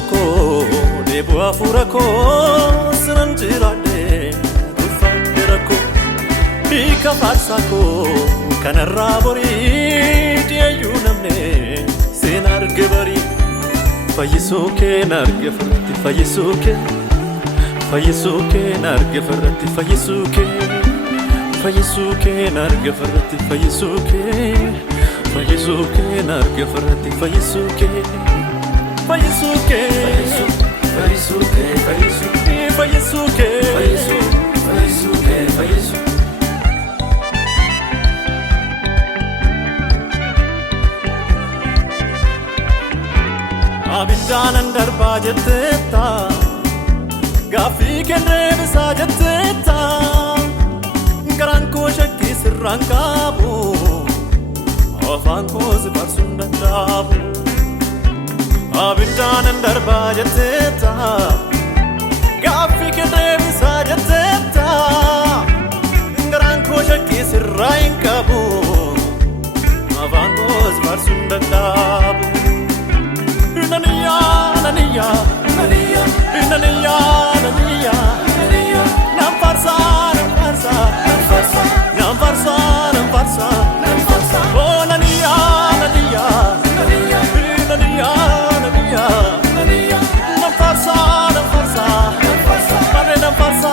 lubuko debu afurako sanjirade dufanderako bika farsako kanarabori diyu namne senargebari fayisuke nargefarati fayisuke nargefarati fayisuke nargefarati fayisuke nargefarati fayisuke Abiddanan darba jetteta gafi kenne bisa jetteta garan ko shakki sirran qabu afan ko zibarsun dandabu Abiddanan darba jetteta gafi kenne bisa jetteta garan ko shakki sirran qabu afan ko zibarsun dandabu Naniya Namfarsa Oh Naniya Namfarsa Mare namfarsa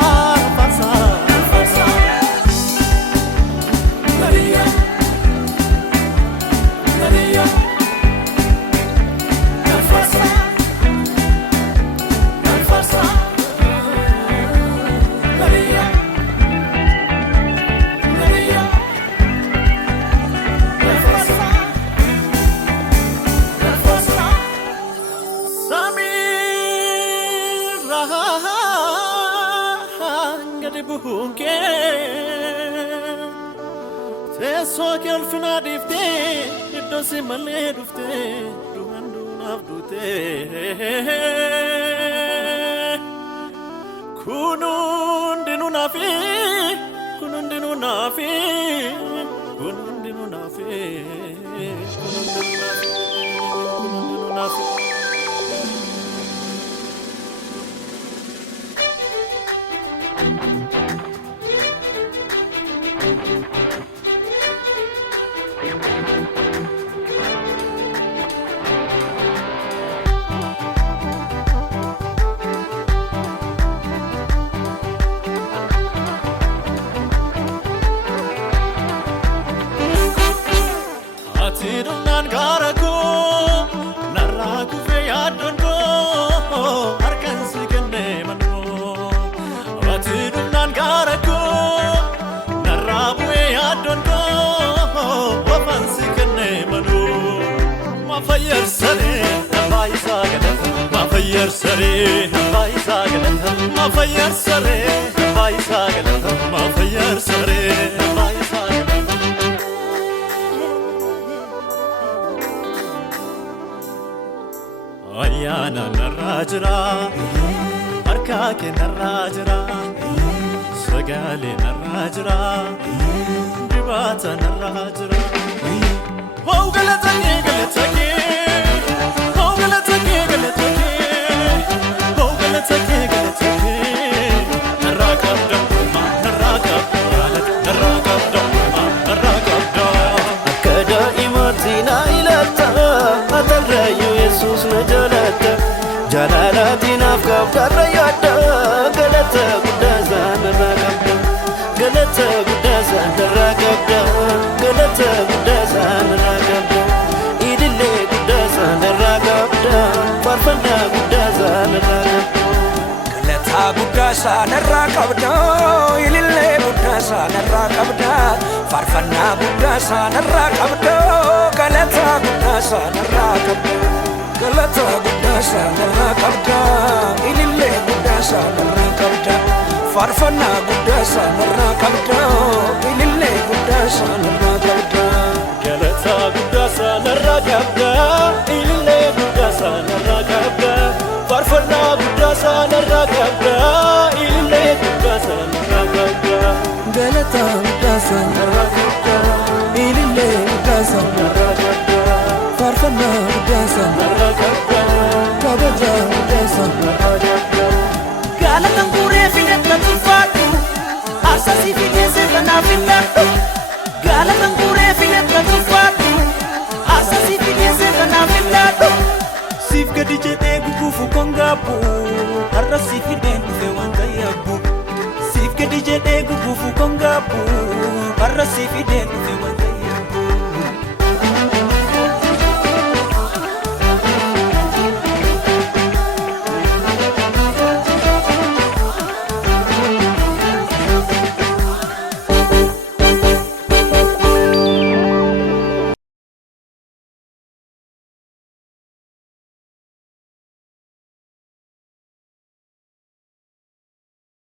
buhunke teso kel fina difte dosi male dufte dumandu nafdute kunun dinu nafi Atidunan garaku naraku fe adonko arkan sikene manu Atidunan garaku narabu adonko arkan sikene manu Mafayar sare baisa galata Mafayar sare baisa galata Mafayar sare baisa galata Mafayar sare baisa Ayana narajra arka ke narajra sagale narajra dibata narajra ho galata ke narakabda akada imatina ilata atrayu yesus najalata jalalatin afkab darayada galata gudazan narakabda galata gudazan narakabda galata gudazan narakabda idille gudazan narakabda farfana gudazan narakabda galata gudazan narakabda idille gudazan narakabda farfana gudazan narakabda galata gudazan narakabda galata gudazan narakabda idille gudazan narakabda farfana gudazan narakabda idille gudazan narakabda galata gudazan narakabda idille gudazan narakabda farfana gudazan narakabda idille gudazan narakabda galata gudazan narakabda idille gudazan narakabda farfana gudazan narakabda kabada Galatan guree fidetta tuffaadhu arsasii fideesse kanaaf hin laadhu. Galatan guree fidetta tuffaadhu arsasii fideesse kanaaf hin laadhu. Siif gadi jedhee guguufu kongaabbu har'asii fideen dhufe wanta yabbu. Siif gadi jedhee guguufu kongaabbu har'asii fideen dhufe